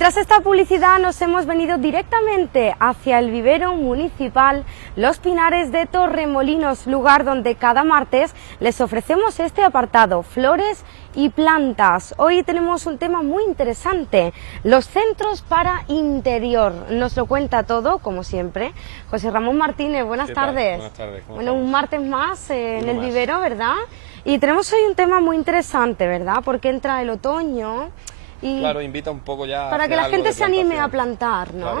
tras esta publicidad nos hemos venido directamente hacia el vivero municipal Los Pinares de Torremolinos, lugar donde cada martes les ofrecemos este apartado, flores y plantas. Hoy tenemos un tema muy interesante, los centros para interior. Nos lo cuenta todo, como siempre, José Ramón Martínez. Buenas tardes. Buenas tardes. Bueno, un martes más en el vivero, ¿verdad? Y tenemos hoy un tema muy interesante, ¿verdad? Porque entra el otoño y claro, invita un poco ya para que la gente se anime a plantar, ¿no?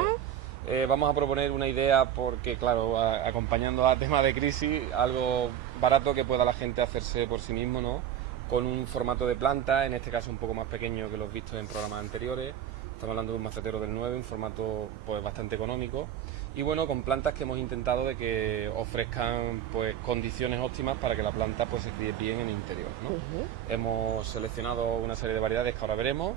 Claro. Vamos a proponer una idea porque, claro, acompañando a tema de crisis, algo barato que pueda la gente hacerse por sí mismo, ¿no? Con un formato de planta, en este caso un poco más pequeño que los vistos en programas anteriores. Estamos hablando de un macetero del 9, un formato pues bastante económico. Y bueno, con plantas que hemos intentado de que ofrezcan pues condiciones óptimas para que la planta pues se críe bien en el interior, ¿no? Hemos seleccionado una serie de variedades que ahora veremos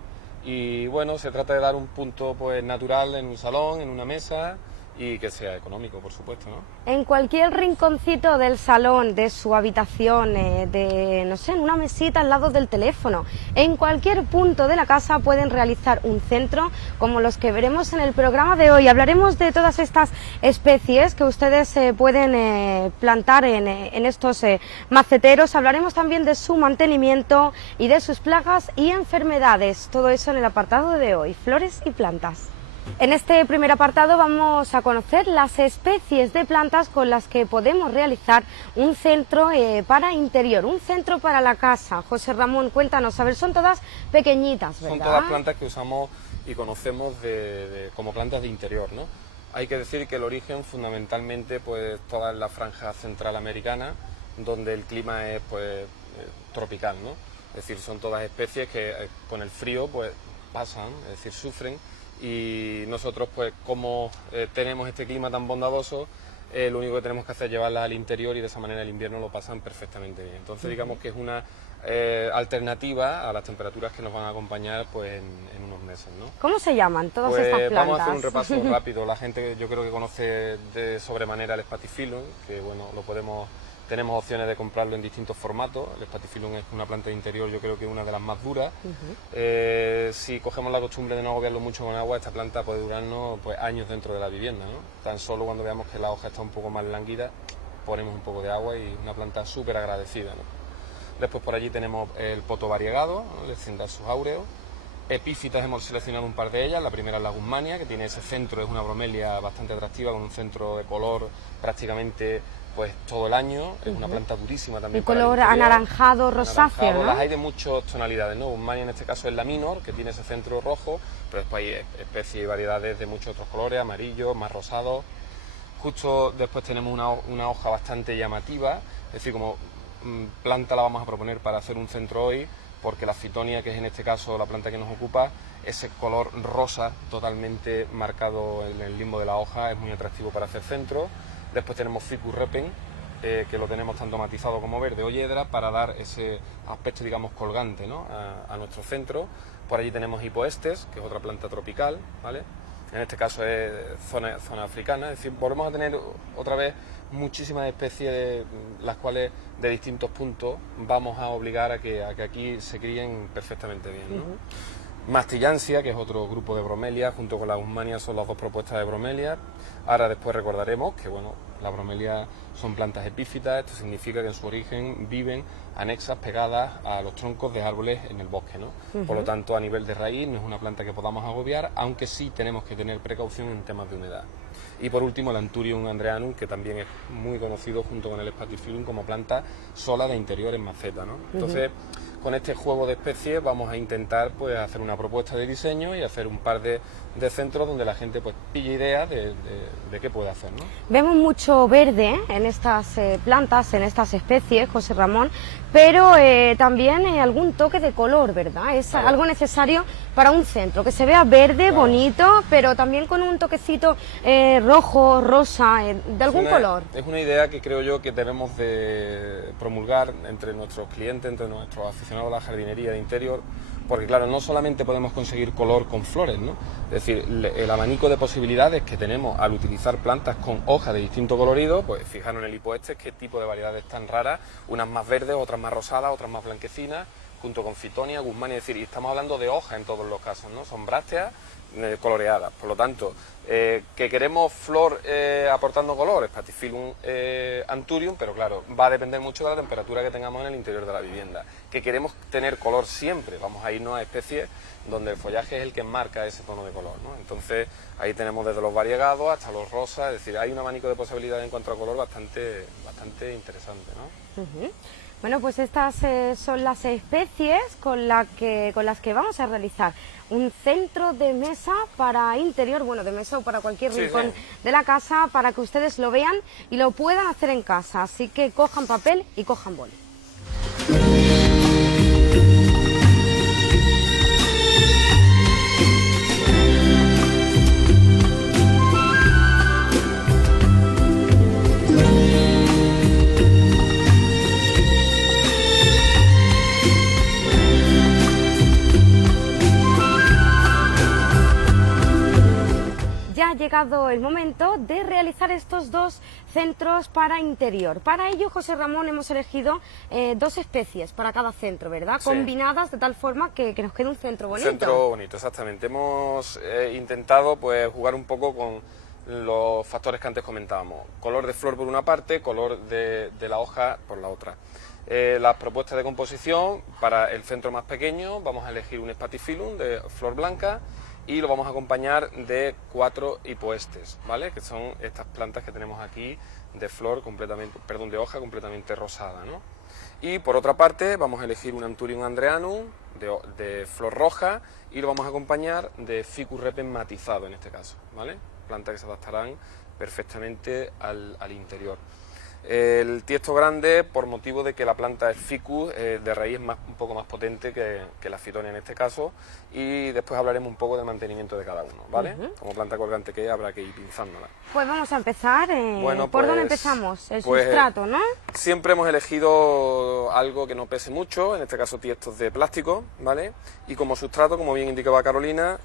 y bueno, se trata de dar un punto pues natural en un salón, en una mesa y que sea económico, por supuesto, ¿no? En cualquier rinconcito del salón, de su habitación, no sé, en una mesita al lado del teléfono, en cualquier punto de la casa pueden realizar un centro como los que veremos en el programa de hoy. Hablaremos de todas estas especies que ustedes pueden plantar en estos maceteros. Hablaremos también de su mantenimiento y de sus plagas y enfermedades. Todo eso en el apartado de hoy, flores y plantas. En este primer apartado vamos a conocer las especies de plantas con las que podemos realizar un centro para interior, un centro para la casa. José Ramón, cuéntanos, a ver, son todas pequeñitas, ¿verdad? Son todas plantas que usamos y conocemos como plantas de interior, ¿no? Hay que decir que el origen fundamentalmente pues toda en la franja central americana, donde el clima es pues tropical, ¿no? Es decir, son todas especies que con el frío pues pasan, es decir, sufren. Y nosotros, pues como tenemos este clima tan bondadoso, lo único que tenemos que hacer es llevarlas al interior y de esa manera el invierno lo pasan perfectamente bien. Entonces digamos que es una alternativa a las temperaturas que nos van a acompañar pues en unos meses, ¿no? ¿Cómo se llaman todas pues estas plantas? Vamos a hacer un repaso rápido. La gente yo creo que conoce de sobremanera el Spathiphyllum, que bueno, tenemos opciones de comprarlo en distintos formatos. El Spathiphyllum es una planta de interior, yo creo que es una de las más duras. Si cogemos la costumbre de no agobiarlo mucho con agua, esta planta puede durarnos pues años dentro de la vivienda, ¿no? Tan solo cuando veamos que la hoja está un poco más lánguida, ponemos un poco de agua y una planta súper agradecida, ¿no? Después por allí tenemos el poto variegado, ¿no? El Cyndasus áureo. Epífitas hemos seleccionado un par de ellas. La primera es la Guzmania, que tiene ese centro, es una bromelia bastante atractiva con un centro de color prácticamente pues todo el año. Es una planta durísima también. Un color anaranjado, rosáceo, ¿no? Las hay de muchas tonalidades, ¿no? Guzmania en este caso es la minor, que tiene ese centro rojo, pero después hay especies y variedades de muchos otros colores, amarillos, más rosados. Justo después tenemos una hoja bastante llamativa, es decir, como planta la vamos a proponer para hacer un centro hoy, porque la Fitonia, que es en este caso la planta que nos ocupa, ese color rosa totalmente marcado en el limbo de la hoja es muy atractivo para hacer centro. Después tenemos Ficus repens, que lo tenemos tanto matizado como verde o hiedra para dar ese aspecto, digamos, colgante, ¿no? a nuestro centro. Por allí tenemos Hipoestes, que es otra planta tropical, ¿vale? En este caso es zona africana, es decir, volvemos a tener otra vez muchísimas especies, las cuales de distintos puntos vamos a obligar a que aquí se críen perfectamente bien, ¿no? Mastillansia, que es otro grupo de bromelias, junto con la Guzmania son las dos propuestas de bromelias. Ahora después recordaremos que bueno, las bromelias son plantas epífitas, esto significa que en su origen viven anexas, pegadas a los troncos de árboles en el bosque, ¿no? Por lo tanto, a nivel de raíz no es una planta que podamos agobiar, aunque sí tenemos que tener precaución en temas de humedad. Y por último el Anthurium andreanum, que también es muy conocido junto con el Spathiphyllum como planta sola de interior en maceta, ¿no? Entonces, con este juego de especies vamos a intentar pues hacer una propuesta de diseño y hacer un par de centros donde la gente pues pille ideas de qué puede hacer, ¿no? Vemos mucho verde en estas plantas, en estas especies, José Ramón, pero también algún toque de color, ¿verdad? Es algo necesario para un centro, que se vea verde, bonito, pero también con un toquecito rojo, rosa, de algún color. Es una idea que creo yo que debemos de promulgar entre nuestros clientes, entre nuestros aficionados a la jardinería de interior, porque claro, no solamente podemos conseguir color con flores, ¿no? Es decir, el abanico de posibilidades que tenemos al utilizar plantas con hojas de distinto colorido, pues fijaros en el Hipoestes qué tipo de variedades tan raras, unas más verdes, otras más rosadas, otras más blanquecinas, junto con Fitonia, Guzmania, es decir, y estamos hablando de hojas en todos los casos, ¿no? Son brácteas coloreadas. Por lo tanto, que queremos flor aportando color, Spathiphyllum anthurium, pero claro, va a depender mucho de la temperatura que tengamos en el interior de la vivienda. Que queremos tener color siempre, vamos a irnos a especies donde el follaje es el que marca ese tono de color, ¿no? Entonces ahí tenemos desde los variegados hasta los rosas, es decir, hay un abanico de posibilidades en cuanto a color bastante interesante, ¿no? Bueno, pues estas son las especies con las que vamos a realizar un centro de mesa para interior, bueno, de mesa o para cualquier rincón de la casa, para que ustedes lo vean y lo puedan hacer en casa. Así que cojan papel y cojan boli. Ha llegado el momento de realizar estos dos centros para interior. Para ello, José Ramón, hemos elegido dos especies para cada centro, ¿verdad? Sí. Combinadas de tal forma que nos quede un centro bonito. Un centro bonito, exactamente. Hemos intentado pues jugar un poco con los factores que antes comentábamos. Color de flor por una parte, color de la hoja por la otra. Las propuestas de composición, para el centro más pequeño vamos a elegir un Spathiphyllum de flor blanca y lo vamos a acompañar de 4 hipoestes, ¿vale? Que son estas plantas que tenemos aquí de flor completamente, perdón, de hoja completamente rosada, ¿no? Y por otra parte vamos a elegir un Anthurium andreanum de flor roja y lo vamos a acompañar de Ficus repens matizado en este caso, ¿vale? Plantas que se adaptarán perfectamente al interior. El tiesto grande, por motivo de que la planta es ficus, de raíz es un poco más potente que la Fittonia en este caso, y después hablaremos un poco del mantenimiento de cada uno, ¿vale? Como planta colgante que es, habrá que ir pinzándola. Pues vamos a empezar. Bueno, ¿por dónde empezamos? El sustrato, ¿no? Siempre hemos elegido algo que no pese mucho, en este caso tiestos de plástico, ¿vale? Y como sustrato, como bien indicaba Carolina,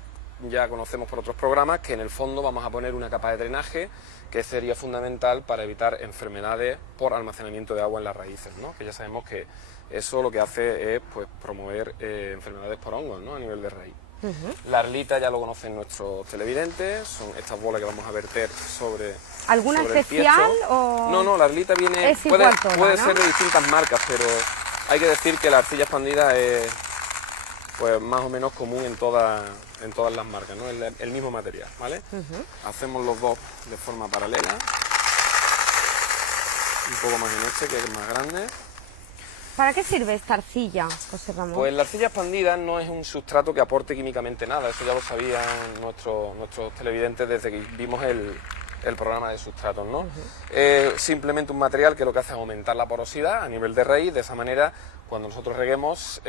ya conocemos por otros programas que en el fondo vamos a poner una capa de drenaje que sería fundamental para evitar enfermedades por almacenamiento de agua en las raíces, ¿no? Que ya sabemos que eso lo que hace es pues promover enfermedades por hongos, ¿no? A nivel de raíz. La arlita ya lo conocen nuestros televidentes, son estas bolas que vamos a verter sobre ¿alguna sobre especial o...? No, la arlita viene, puede ser de distintas marcas, pero hay que decir que la arcilla expandida es pues más o menos común en todas las marcas, ¿no? El mismo material, ¿vale? Hacemos los dos de forma paralela, un poco más en este, que es más grande. ¿Para qué sirve esta arcilla, José Ramón? Pues la arcilla expandida no es un sustrato que aporte químicamente nada, eso ya lo sabían nuestros televidentes desde que vimos el programa de sustratos, ¿no? Simplemente un material que lo que hace es aumentar la porosidad a nivel de raíz, de esa manera cuando nosotros reguemos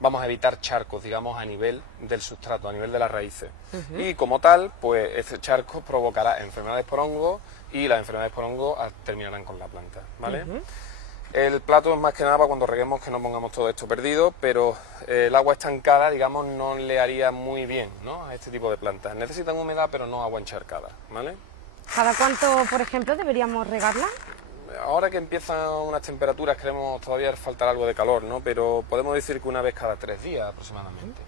vamos a evitar charcos, digamos, a nivel del sustrato, a nivel de las raíces. Y como tal, pues este charco provocará enfermedades por hongo y las enfermedades por hongo terminarán con la planta, ¿vale? El plato es más que nada para cuando reguemos que no pongamos todo esto perdido, pero el agua estancada, digamos, no le haría muy bien, ¿no? A este tipo de plantas. Necesitan humedad, pero no agua encharcada, ¿vale? ¿Cada cuánto, por ejemplo, deberíamos regarla? Ahora que empiezan unas temperaturas, todavía faltar algo de calor, ¿no? Pero podemos decir que una vez cada 3 días aproximadamente.